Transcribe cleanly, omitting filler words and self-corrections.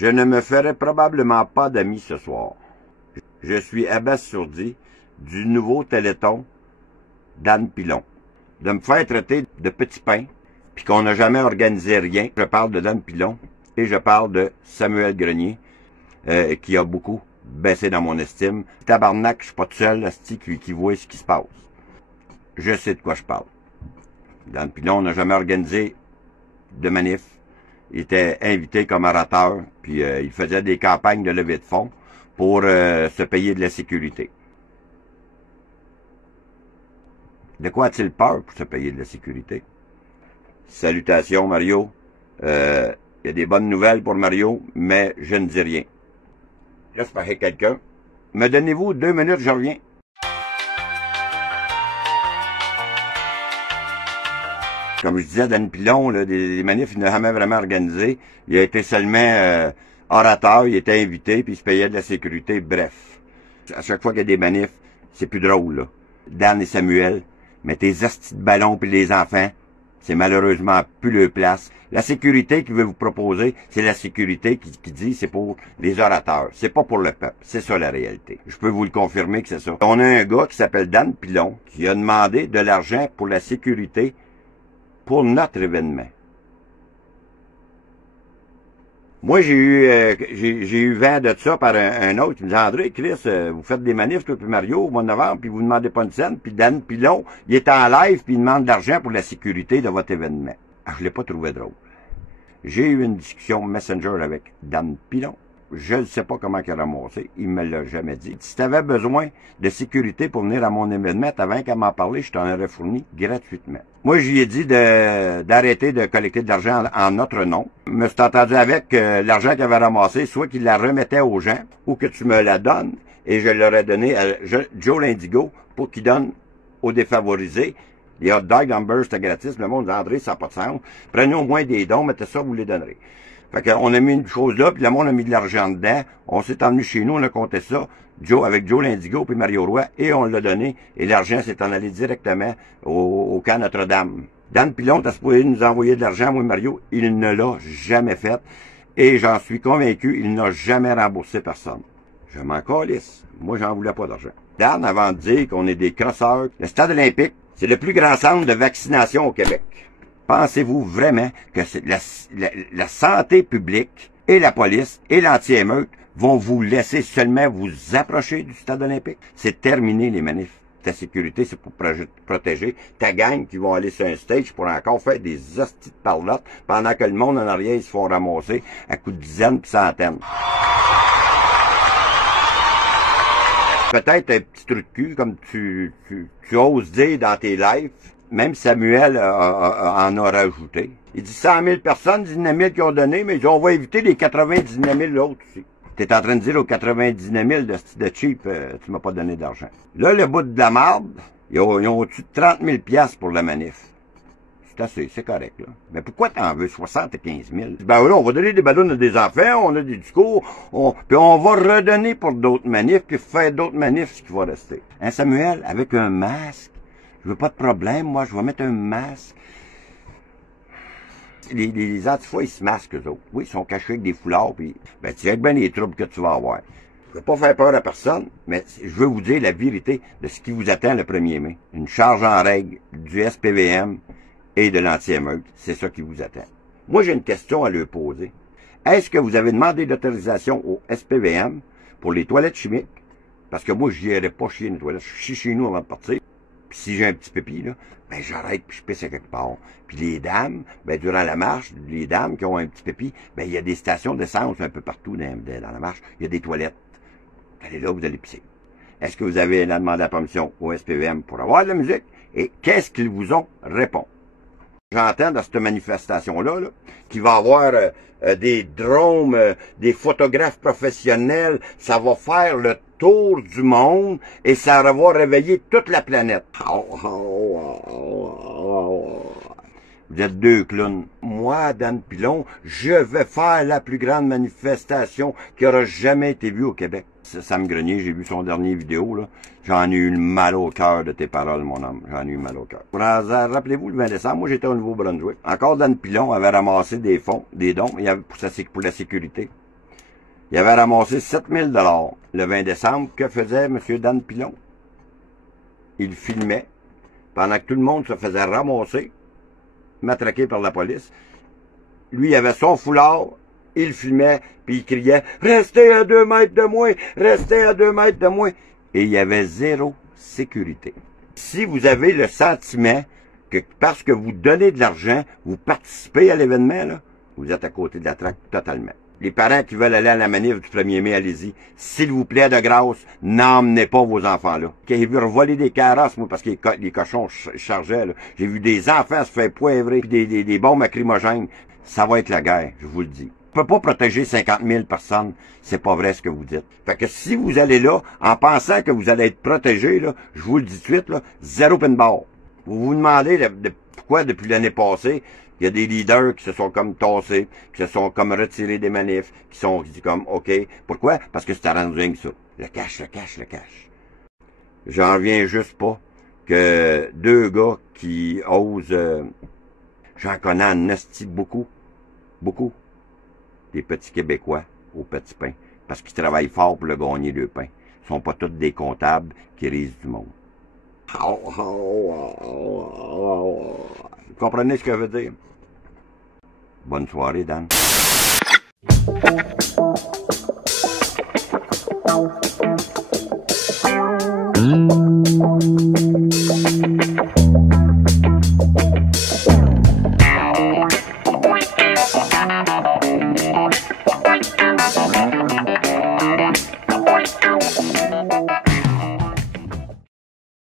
Je ne me ferai probablement pas d'amis ce soir. Je suis abasourdi du nouveau Téléthon d'Anne Pilon. De me faire traiter de petit pain, puis qu'on n'a jamais organisé rien. Je parle de Dan Pilon et je parle de Samuel Grenier, qui a beaucoup baissé dans mon estime. Tabarnak, je suis pas tout seul, asti, qui voit ce qui se passe. Je sais de quoi je parle. Dan Pilon n'a jamais organisé de manif. Il était invité comme orateur, puis il faisait des campagnes de levée de fonds pour se payer de la sécurité. De quoi a-t-il peur pour se payer de la sécurité? Salutations, Mario. Il y a des bonnes nouvelles pour Mario, mais je ne dis rien. Là, je parie quelqu'un. Me donnez-vous 2 minutes, je reviens. Comme je disais, Dan Pilon, là, des manifs, il n'a jamais vraiment organisé. Il a été seulement orateur, il était invité, puis il se payait de la sécurité. Bref, à chaque fois qu'il y a des manifs, c'est plus drôle, là. Dan et Samuel, mais tes astis de ballons puis les enfants, c'est malheureusement plus leur place. La sécurité qu'il veut vous proposer, c'est la sécurité qui dit c'est pour les orateurs. C'est pas pour le peuple. C'est ça la réalité. Je peux vous le confirmer que c'est ça. On a un gars qui s'appelle Dan Pilon qui a demandé de l'argent pour la sécurité pour notre événement. Moi, j'ai eu vent de ça par un autre qui me dit « André, Chris, vous faites des manifs, toi puis Mario, au mois de novembre, puis vous ne demandez pas une scène, puis Dan Pilon, il est en live, puis il demande de l'argent pour la sécurité de votre événement. » Je l'ai pas trouvé drôle. J'ai eu une discussion Messenger avec Dan Pilon. Je ne sais pas comment il a ramassé, il me l'a jamais dit. Si tu avais besoin de sécurité pour venir à mon événement, t'avais qu'à m'en parler, je t'en aurais fourni gratuitement. Moi, je lui ai dit d'arrêter de collecter de l'argent en notre nom. Je me suis entendu avec l'argent qu'il avait ramassé, soit qu'il la remettait aux gens, ou que tu me la donnes, et je l'aurais donné à Joe l'Indigo pour qu'il donne aux défavorisés. Les hot dogs numbers, c'était gratis. Le monde dit, André, ça n'a pas de sens. Prenez au moins des dons, mettez ça, vous les donnerez. Fait qu'on a mis une chose là, puis le monde a mis de l'argent dedans. On s'est emmené chez nous, on a compté ça. Avec Joe l'Indigo puis Mario Roy, et on l'a donné. Et l'argent s'est en allé directement au camp Notre-Dame. Dan Pilon, t'as supposé nous envoyer de l'argent, moi Mario. Il ne l'a jamais fait. Et j'en suis convaincu, il n'a jamais remboursé personne. Je m'en calisse. Moi, j'en voulais pas d'argent. Dan, avant de dire qu'on est des crosseurs, le stade olympique, c'est le plus grand centre de vaccination au Québec. Pensez-vous vraiment que la santé publique et la police et l'anti-émeute vont vous laisser seulement vous approcher du stade olympique? C'est terminé les manifs. Ta sécurité, c'est pour protéger ta gang qui vont aller sur un stage pour encore faire des hosties de parlotte pendant que le monde en arrière, ils se font ramasser à coups de dizaines et centaines. Peut-être un petit truc de cul, comme tu oses dire dans tes lives. Même Samuel en a rajouté. Il dit 100 000 personnes, 19 000 qui ont donné, mais on va éviter les 99 000 autres aussi. T'es en train de dire aux 99 000 de cheap, tu m'as pas donné d'argent. Là, le bout de la marde, ils ont au-dessus de 30 000 piastres pour la manif. C'est assez, c'est correct, là. Mais pourquoi t'en veux 75 000? Ben là, on va donner des ballons à des enfants, on a des discours, puis on va redonner pour d'autres manifs, puis faire d'autres manifs, ce qui va rester. Hein, Samuel, avec un masque? Je veux pas de problème, moi, je vais mettre un masque. Les antifas, ils se masquent, eux autres. Oui, ils sont cachés avec des foulards, puis ben, tu règles bien les troubles que tu vas avoir. Je veux pas faire peur à personne, mais je veux vous dire la vérité de ce qui vous attend le 1er mai. Une charge en règle du SPVM et de l'anti-émeute. C'est ça qui vous attend. Moi, j'ai une question à leur poser. Est-ce que vous avez demandé l'autorisation au SPVM pour les toilettes chimiques? Parce que moi, je n'irai pas chier dans les toilettes. Je chie chez nous avant de partir. Puis si j'ai un petit pépi, là, ben j'arrête puis je pisse à quelque part. Puis les dames, ben durant la marche, les dames qui ont un petit pépi, ben il y a des stations d'essence un peu partout dans la marche. Il y a des toilettes. Allez là, vous allez pisser. Est-ce que vous avez demandé la permission au SPVM pour avoir de la musique? Et qu'est-ce qu'ils vous ont répondu? J'entends dans cette manifestation-là qu'il va y avoir des drones, des photographes professionnels, ça va faire le tour du monde et ça va réveiller toute la planète. Vous êtes deux clowns. Moi, Dan Pilon, je vais faire la plus grande manifestation qui aura jamais été vue au Québec. Sam Grenier, j'ai vu son dernier vidéo, là. J'en ai eu mal au cœur de tes paroles, mon homme. J'en ai eu mal au cœur. Rappelez-vous, le 20 décembre, moi, j'étais au Nouveau-Brunswick. Encore Dan Pilon avait ramassé des fonds, des dons, pour la sécurité. Il avait ramassé 7000 $. Le 20 décembre, que faisait M. Dan Pilon? Il filmait, pendant que tout le monde se faisait ramasser, matraqué par la police. Lui, il avait son foulard, il filmait, puis il criait « Restez à 2 mètres de moi! Restez à 2 mètres de moi! » Et il y avait zéro sécurité. Si vous avez le sentiment que parce que vous donnez de l'argent, vous participez à l'événement, là, vous êtes à côté de la traque totalement. Les parents qui veulent aller à la manif du 1er mai, allez-y. S'il vous plaît, de grâce, n'emmenez pas vos enfants là. J'ai vu voler des carrosses, moi, parce que les cochons chargeaient, là. J'ai vu des enfants se faire poivrer, puis des bombes lacrymogènes. Ça va être la guerre, je vous le dis. On peut pas protéger 50 000 personnes. C'est pas vrai ce que vous dites. Fait que si vous allez là, en pensant que vous allez être protégé, là, je vous le dis tout de suite, là, zéro pin barre. Vous vous demandez pourquoi depuis l'année passée, il y a des leaders qui se sont comme tassés, qui se sont comme retirés des manifs, qui sont comme OK. Pourquoi? Parce que c'est arrangé ça. Le cash, le cash, le cash. J'en reviens juste pas que 2 gars qui osent... j'en connais en esti beaucoup. Beaucoup. Des petits Québécois au petit pain. Parce qu'ils travaillent fort pour le gagner le pain. Ils sont pas tous des comptables qui risent du monde. Vous comprenez ce que je veux dire? Bonne soirée, Dan.